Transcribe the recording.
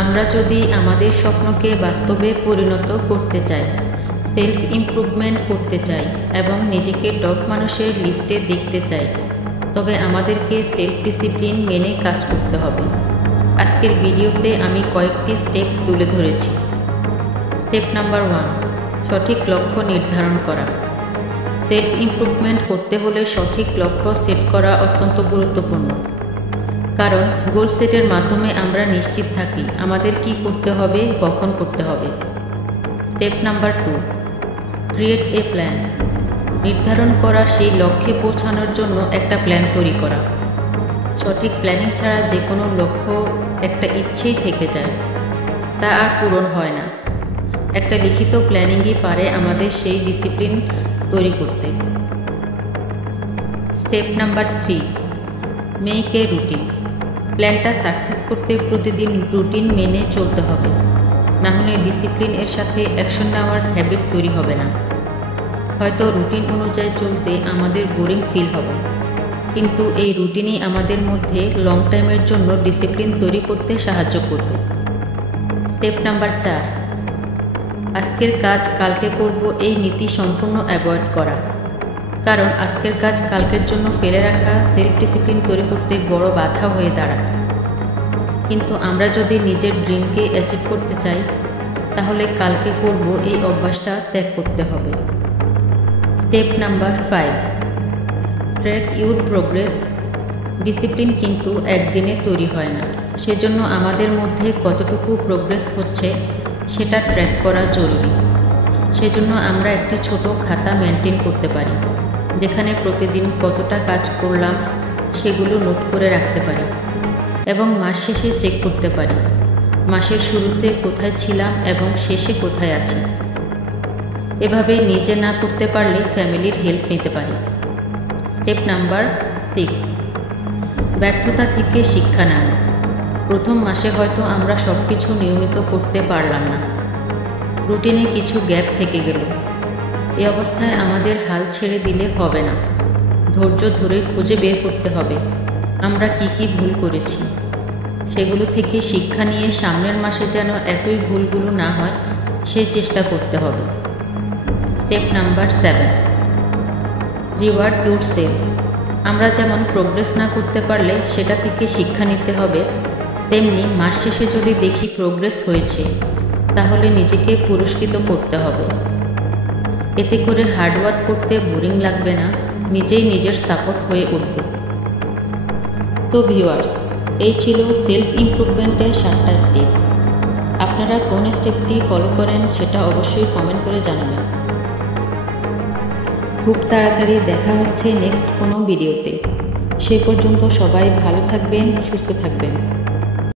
আমরা যদি আমাদের স্বপ্নকে বাস্তবে পরিণত করতে চাই, সেলফ ইমপ্রুভমেন্ট করতে চাই এবং নিজেকে টপ মানুষের লিস্টে দেখতে চাই, তবে আমাদেরকে সেলফ ডিসিপ্লিন মেনে কাজ করতে হবে। আজকের ভিডিওতে আমি কয়েকটি স্টেপ তুলে ধরেছি। স্টেপ নাম্বার 1, সঠিক লক্ষ্য নির্ধারণ করা। সেলফ ইমপ্রুভমেন্ট করতে হলে সঠিক লক্ষ্য সেট করা অত্যন্ত গুরুত্বপূর্ণ, কারণ গোল সেটের মাধ্যমে আমরা নিশ্চিত থাকি আমাদের কি করতে হবে, কখন করতে হবে। Step number 2, create a plan. নির্ধারণ করা সেই লক্ষ্যে পৌঁছানোর জন্য একটা প্ল্যান তৈরি করা। সঠিক প্ল্যানিং ছাড়া যে কোনো লক্ষ্য একটা ইচ্ছেই থেকে যায়, তা আর পূরণ হয় না। একটা লিখিত প্ল্যানিংই পারে আমাদের সেই ডিসিপ্লিন তৈরি করতে। Step number 3, make a routine. প্ল্যানটা সাকসেস করতে প্রতিদিন রুটিন মেনে চলতে হবে, না হলে ডিসিপ্লিন এর সাথে অ্যাকশন নেওয়ার হ্যাবিট তৈরি হবে না। হয়তো রুটিন অনুযায়ী চলতে আমাদের বোরিং ফিল হবে, কিন্তু এই রুটিনই আমাদের মধ্যে লং টাইমের জন্য ডিসিপ্লিন তৈরি করতে সাহায্য করবে। স্টেপ নাম্বার 4, আজকের কাজ কালকে করব এই নীতি সম্পূর্ণ অ্যাভয়েড করা, কারণ আজকের কাজ কালকের জন্য ফেলে রাখা সেলফ ডিসিপ্লিন তৈরি করতে বড় বাধা হয়ে দাঁড়ায়। কিন্তু আমরা যদি নিজের ড্রিমকে অ্যাচিভ করতে চাই, তাহলে কালকে করব এই অভ্যাসটা ত্যাগ করতে হবে। Step number 5, track your progress. Discipline কিন্তু একদিনে তৈরি হয় না, সেজন্য আমাদের মধ্যে কতটুকু প্রোগ্রেস হচ্ছে সেটা ট্র্যাক করা জরুরি। সেজন্য আমরা একটি ছোট খাতা মেনটেন করতে পারি, যেখানে প্রতিদিন কতটা কাজ করলাম সেগুলো নোট করে রাখতে পারি এবং মাস শেষে চেক করতে পারি মাসের শুরুতে কোথায় ছিলাম এবং শেষে কোথায় আছি। এভাবে নিজে না করতে পারলে ফ্যামিলির হেল্প নিতে পারি। স্টেপ নাম্বার 6, ব্যর্থতা থেকে শিক্ষা নেওয়া। প্রথম মাসে হয়তো আমরা সব কিছু নিয়মিত করতে পারলাম না, রুটিনে কিছু গ্যাপ থেকে গেল। এই অবস্থায় আমাদের হাল ছেড়ে দিলে হবে না। ধৈর্য ধরে খুঁজে বের করতে হবে আমরা কি ভুল করেছি। সেগুলো থেকে শিক্ষা নিয়ে সামনের মাসে যেন একই ভুলগুলো না হয় সেই চেষ্টা করতে হবে। Step number 7, reward yourself. আমরা যেমন প্রোগ্রেস না করতে পারলে সেটা থেকে শিক্ষা নিতে হবে, তেমনি মাস শেষে যদি দেখি প্রোগ্রেস হয়েছে, তাহলে নিজেকে পুরস্কৃত করতে হবে। এতে করে হার্ডওয়ার্ক করতে বোরিং লাগবে না, নিজেই নিজের সাপোর্ট হয়ে উঠবে। তো ভিউয়ার্স, এই ছিল সেলফ ইমপ্রুভমেন্টের 7টা স্টেপ। আপনারা কোন স্টেপটি ফলো করেন সেটা অবশ্যই কমেন্ট করে জানাবেন। খুব তাড়াতাড়ি দেখা হচ্ছে নেক্সট কোনো ভিডিওতে। সে পর্যন্ত সবাই ভালো থাকবেন, সুস্থ থাকবেন।